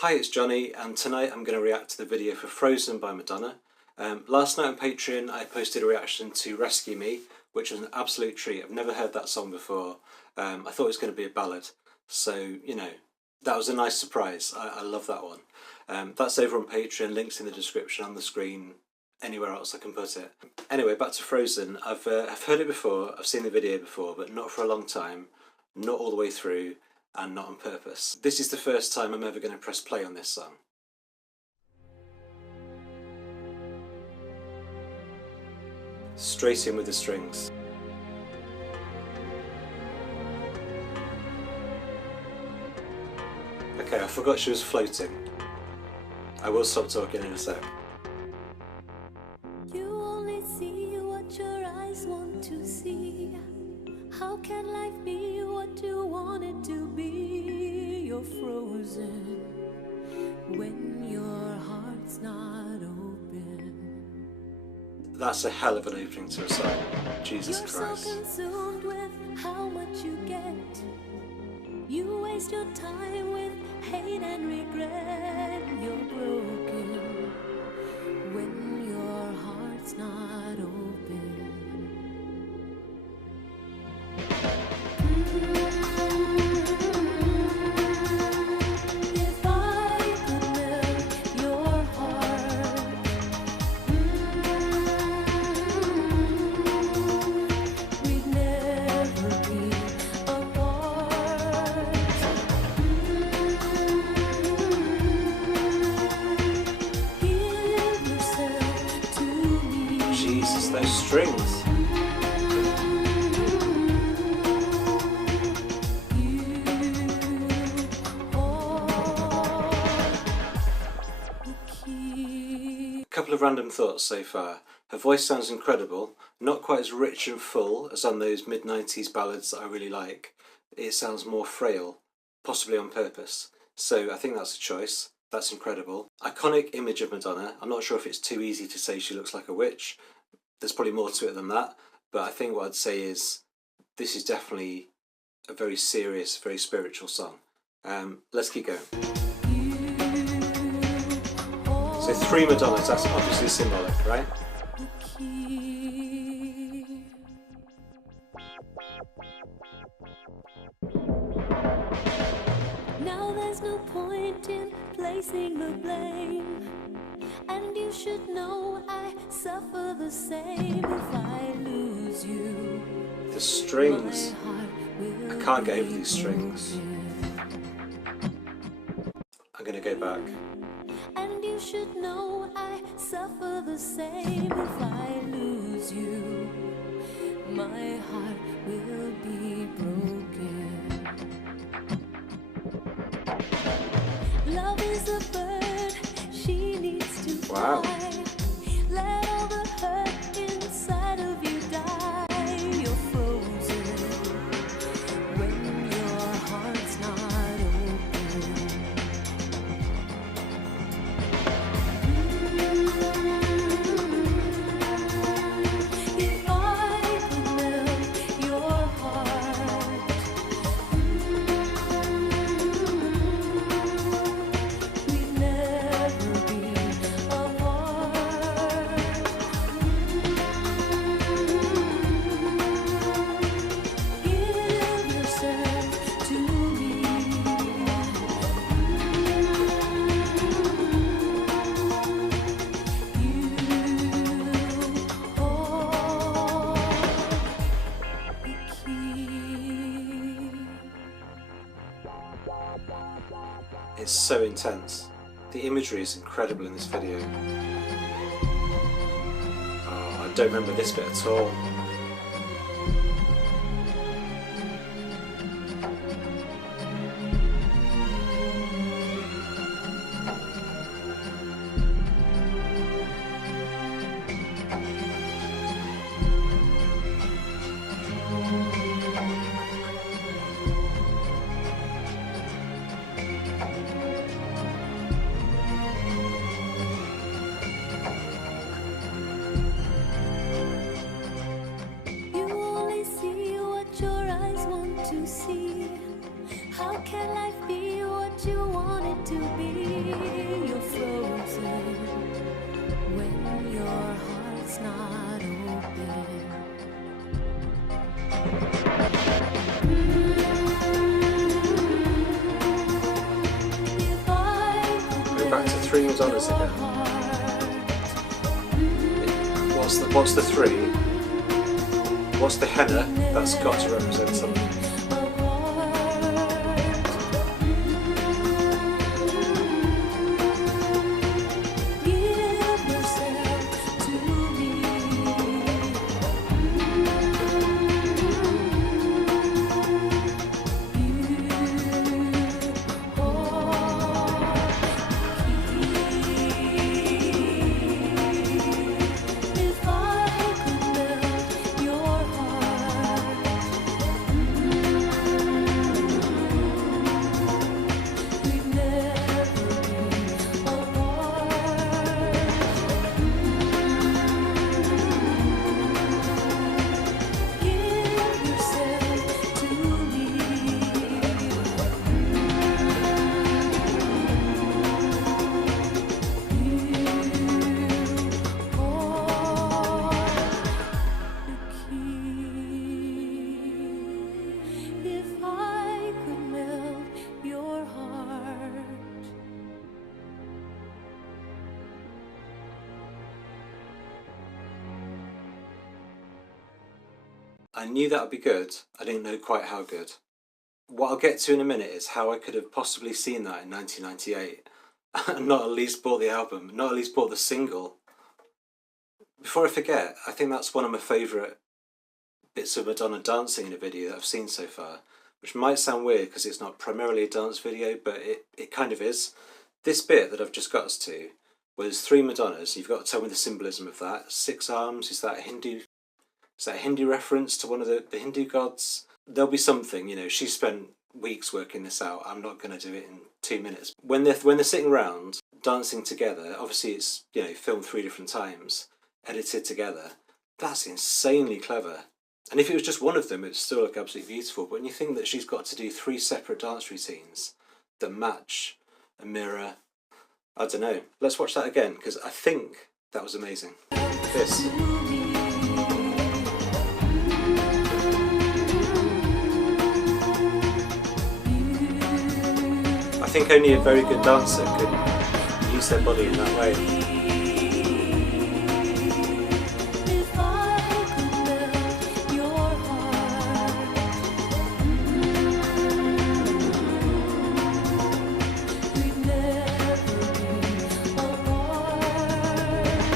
Hi, it's Johnny, and tonight I'm going to react to the video for Frozen by Madonna. Last night on Patreon I posted a reaction to Rescue Me, which was an absolute treat. I've never heard that song before. I thought it was going to be a ballad, so you know, that was a nice surprise. I love that one. That's over on Patreon, links in the description, on the screen, anywhere else I can put it. Anyway, back to Frozen. I've heard it before, I've seen the video before, but not for a long time, not all the way through, and not on purpose. This is the first time I'm ever going to press play on this song. Straight in with the strings. Okay, I forgot she was floating. I will stop talking in a sec. You only see what your eyes want to see. How can life be what you want it to be? You're frozen when your heart's not open. That's a hell of an opening to a song. Jesus You're Christ. so consumed with how much you get. You waste your time with hate and regret. You're broken when your heart's not open. If I could melt your heart, we'd never be apart. Give yourself to me. Jesus, those strings. Couple of random thoughts so far. Her voice sounds incredible, not quite as rich and full as on those mid-90s ballads that I really like. It sounds more frail, possibly on purpose. So I think that's a choice. That's incredible. Iconic image of Madonna. I'm not sure if it's too easy to say she looks like a witch. There's probably more to it than that, but I think what I'd say is this is definitely a very serious, very spiritual song. Let's keep going. So 3 Madonnas, that's obviously symbolic, right? Now there's no point in placing the blame, and you should know I suffer the same if I lose you. The strings, I can't get over these strings. I'm gonna go back. And you should know I suffer the same if I lose you. My heart will be broken. Love is a bird, she needs to fly. Wow. Let all the hurt inside of you die. You're frozen when your heart's not open. If I could melt your heart, we'd never be apart. Give yourself to me. It's so intense. The imagery is incredible in this video. Oh, I don't remember this bit at all. go back to 3 Madonnas again. What's the 3? What's the henna? That's got to represent something. I knew that would be good, I didn't know quite how good. What I'll get to in a minute is how I could have possibly seen that in 1998 and not at least bought the album, not at least bought the single. Before I forget, I think that's one of my favourite bits of Madonna dancing in a video that I've seen so far, which might sound weird because it's not primarily a dance video, but it kind of is. This bit that I've just got us to was 3 Madonnas. You've got to tell me the symbolism of that. 6 arms, is that a Hindu reference to one of the Hindu gods? There'll be something, you know, she spent weeks working this out. I'm not going to do it in 2 minutes. When they're sitting around dancing together, obviously it's, you know, filmed 3 different times, edited together. That's insanely clever. And if it was just one of them, it'd still look absolutely beautiful. But when you think that she's got to do 3 separate dance routines that match a mirror, I don't know. Let's watch that again, because I think that was amazing. This. I think only a very good dancer could use their body in that way.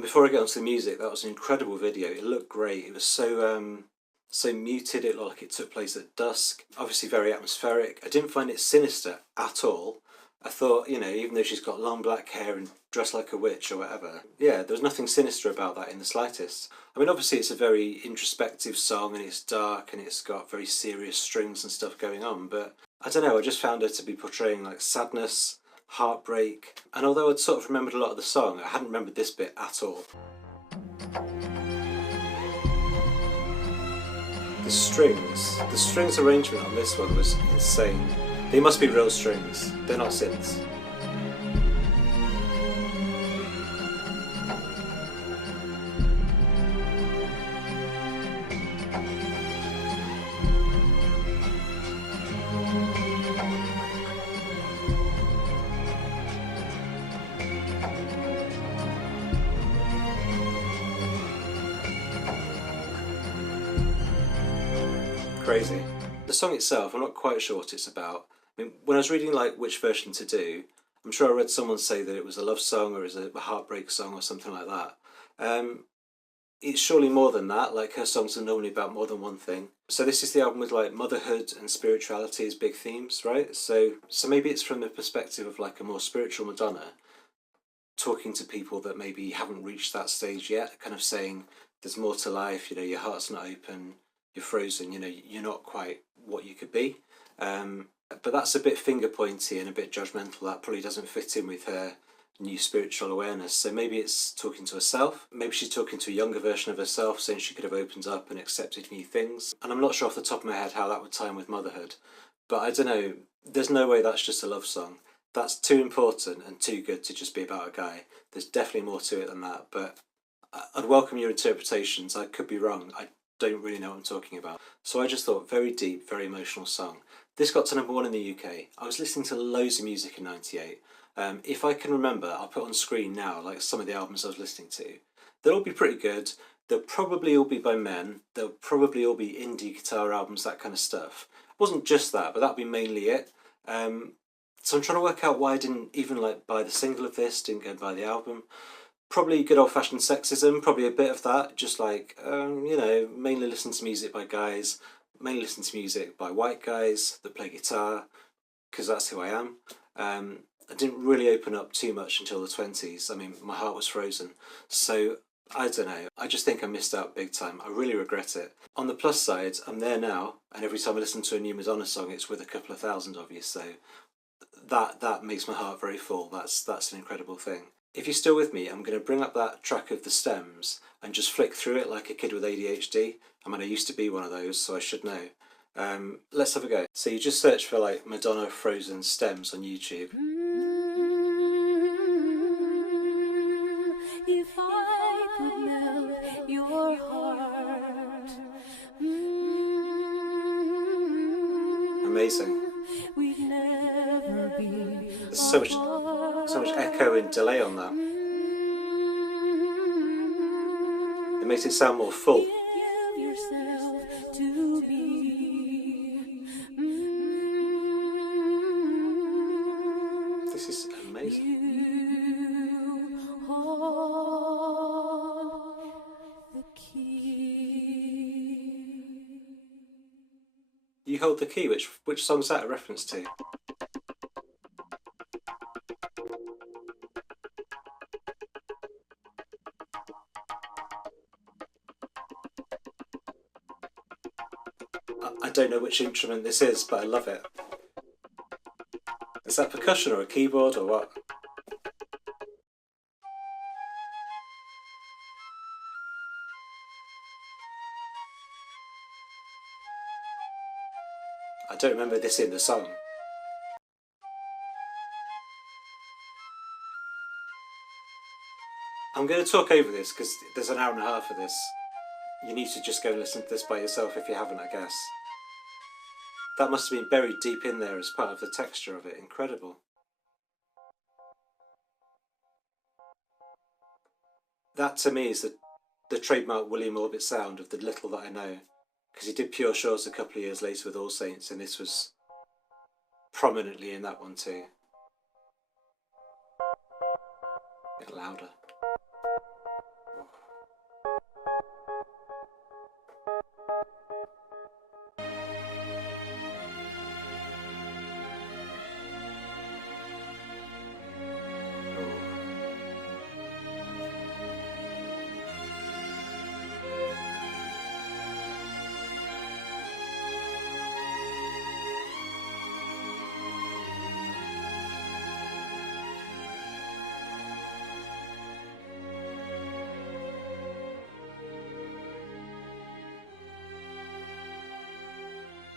Before I get onto the music, that was an incredible video. It looked great. It was so muted. It looked like it took place at dusk. Obviously very atmospheric. I didn't find it sinister at all. I thought, you know, even though she's got long black hair and dressed like a witch or whatever, yeah, there was nothing sinister about that in the slightest. I mean, obviously it's a very introspective song and it's dark and it's got very serious strings and stuff going on, but I don't know, I just found her to be portraying like sadness, heartbreak, and although I'd sort of remembered a lot of the song, I hadn't remembered this bit at all. The strings arrangement on this one was insane. They must be real strings, they're not synths. Crazy. The song itself, I'm not quite sure what it's about. I mean, when I was reading like which version to do, I'm sure I read someone say that it was a love song or is a heartbreak song or something like that. It's surely more than that. Like, her songs are normally about more than one thing. So this is the album with like motherhood and spirituality as big themes, right? So maybe it's from the perspective of like a more spiritual Madonna talking to people that maybe haven't reached that stage yet, kind of saying there's more to life, you know, your heart's not open, you're frozen, you know, you're not quite what you could be. But that's a bit finger pointy and a bit judgmental. That probably doesn't fit in with her new spiritual awareness. So maybe it's talking to herself. Maybe she's talking to a younger version of herself, saying she could have opened up and accepted new things. And I'm not sure off the top of my head how that would tie in with motherhood. But I don't know, there's no way that's just a love song. That's too important and too good to just be about a guy. There's definitely more to it than that. But I'd welcome your interpretations. I could be wrong. I don't really know what I'm talking about. So I just thought, very deep, very emotional song. This got to #1 in the UK. I was listening to loads of music in '98. If I can remember, I'll put on screen now like some of the albums I was listening to. They'll all be pretty good. They'll probably all be by men. They'll probably all be indie guitar albums, that kind of stuff. It wasn't just that, but that'd be mainly it. So I'm trying to work out why I didn't even like buy the single of this, didn't go and buy the album. Probably good old-fashioned sexism, probably a bit of that, just like, you know, mainly listen to music by guys, mainly listen to music by white guys that play guitar, because that's who I am. I didn't really open up too much until the 20s. I mean, my heart was frozen. So, I don't know, I just think I missed out big time. I really regret it. On the plus side, I'm there now, and every time I listen to a new Madonna song, it's with a couple of thousand of you, so that makes my heart very full. That's an incredible thing. If you're still with me, I'm going to bring up that track of the stems and just flick through it like a kid with ADHD. I mean, I used to be one of those, so I should know. Let's have a go. So you just search for like Madonna Frozen stems on YouTube. If I could melt your heart, Amazing. we'd never be There's so much echo and delay on that. It makes it sound more full. Give yourself to me. This is amazing. You hold the key. You Hold the Key, which song's that a reference to? I don't know which instrument this is, but I love it. Is that percussion or a keyboard or what? I don't remember this in the song. I'm going to talk over this because there's an hour and a half of this. You need to just go and listen to this by yourself if you haven't, I guess. That must have been buried deep in there as part of the texture of it. Incredible. That to me is the trademark William Orbit sound of the little that I know. Because he did Pure Shores a couple of years later with All Saints, and this was prominently in that one too. Get louder.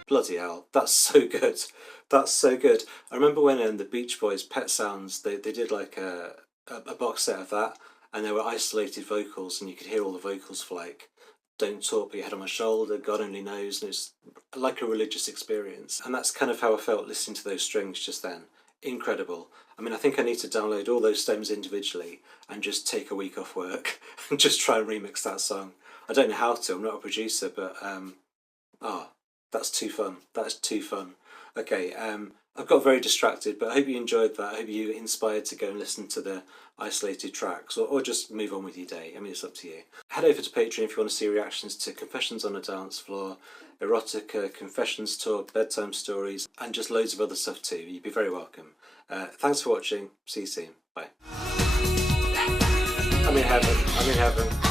Bloody hell, that's so good. That's so good. I remember when the Beach Boys' Pet Sounds, they did like a box set of that, and there were isolated vocals, and you could hear all the vocals for like Don't Talk, Put Your Head on My Shoulder, God Only Knows, and it's like a religious experience. And that's kind of how I felt listening to those strings just then. Incredible. I mean, I think I need to download all those stems individually and just take a week off work and just try and remix that song. I don't know how to, I'm not a producer, but that's too fun. That's too fun. Okay, I've got very distracted, but I hope you enjoyed that. I hope you were inspired to go and listen to the isolated tracks, or just move on with your day. I mean, it's up to you. Head over to Patreon if you want to see reactions to Confessions on a Dance Floor, Erotica, Confessions Talk, Bedtime Stories, and just loads of other stuff too. You'd be very welcome. Thanks for watching. See you soon. Bye. I'm in heaven. I'm in heaven.